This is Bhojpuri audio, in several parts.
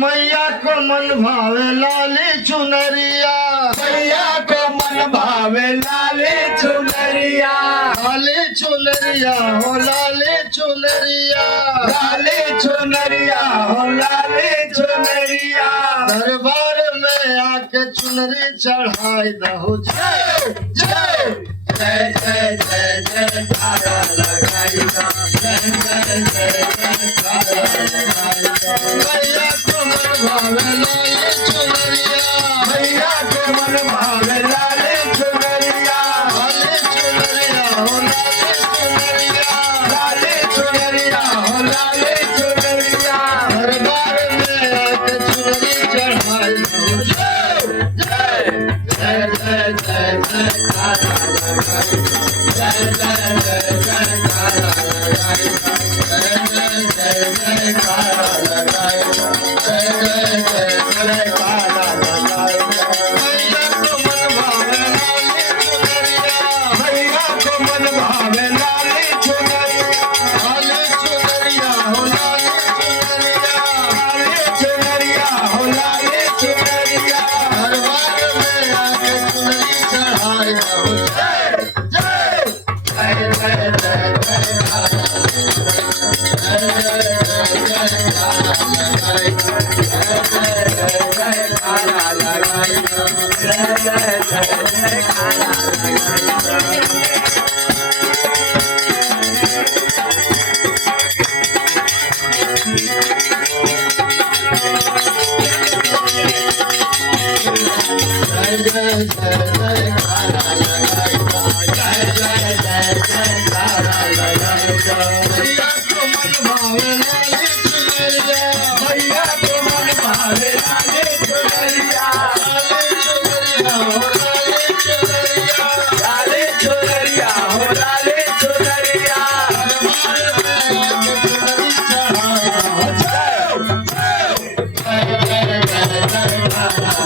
मैया को मन भावे लाली चुनरिया, मैया को मन भावे लाले चुनरिया, लाली चुनरिया हो लाली चुनरिया, लाले चुनरिया हो लाले चुनरिया। दरबार में आके चुनरी चढ़ाई दहो। जय जय जय जय जय जय तारा लगाई दा, जय जय जय जय तारा लगाई दा। मैया को मन भावे लाली चुनरिया, मैया को मन भावे लाले चुनरिया, लाली चुनरिया हो लाली चुनरिया, लाले चुनरिया हो लाले चुनरिया। दरबार में आके चुनरी चढ़ाई दहो। जय जय जय जय जय जय तारा लगाई दा, जय जय जय जय तारा लगाई दा, जय जय जय जय तारा लगाई दा, जय जय जय जय तारा लगाई दा। मैया को मन भावे लाली चुनरिया, मैया को मन भावे लाले चुनरिया, लाली चुनरिया हो लाली चुनरिया, लाले चुनरिया हो लाले चुनरिया। दरबार में आके चुनरी चढ़ाई दहो। जय जय जय जय जय जय तारा जय जय जय जय तारा लगाई दा, जय जय जय जय तारा लगाई दा, जय जय जय जय तारा लगाई दा। जय जय जय जय तारा लगाई दा, जय जय जय जय तारा लगाई दा। मैया को मन भावे लाली चुनरिया, मैया को मन भावे लाले चुनरिया, लाली चुनरिया हो लाली चुनरिया, लाले चुनरिया हो लाले चुनरिया। दरबार में आके चुनरी चढ़ाई दहो। जय जय जय जय तारा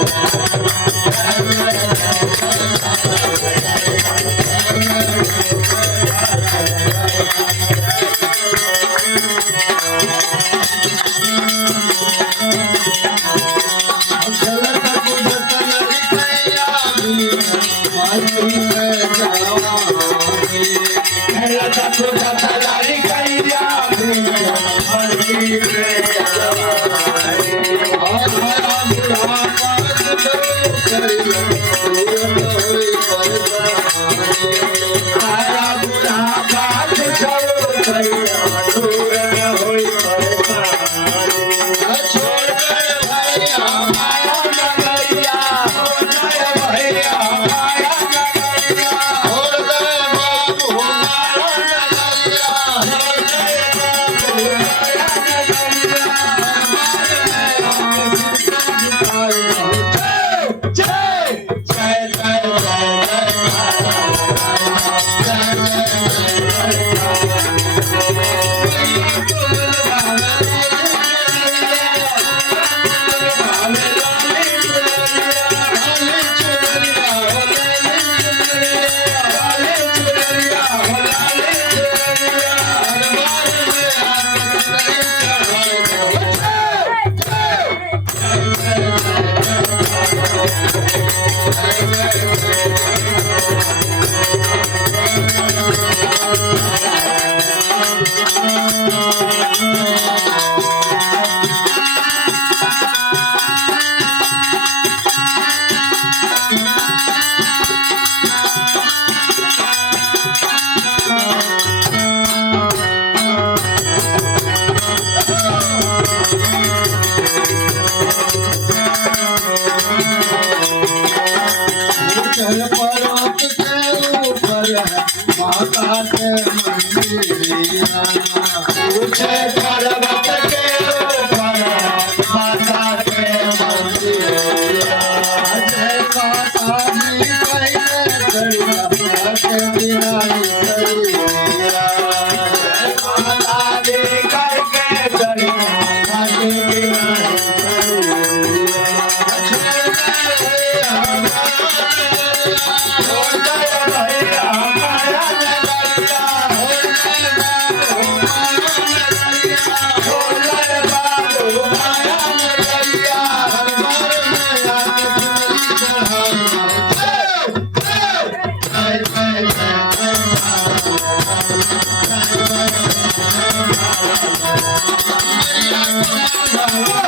झाला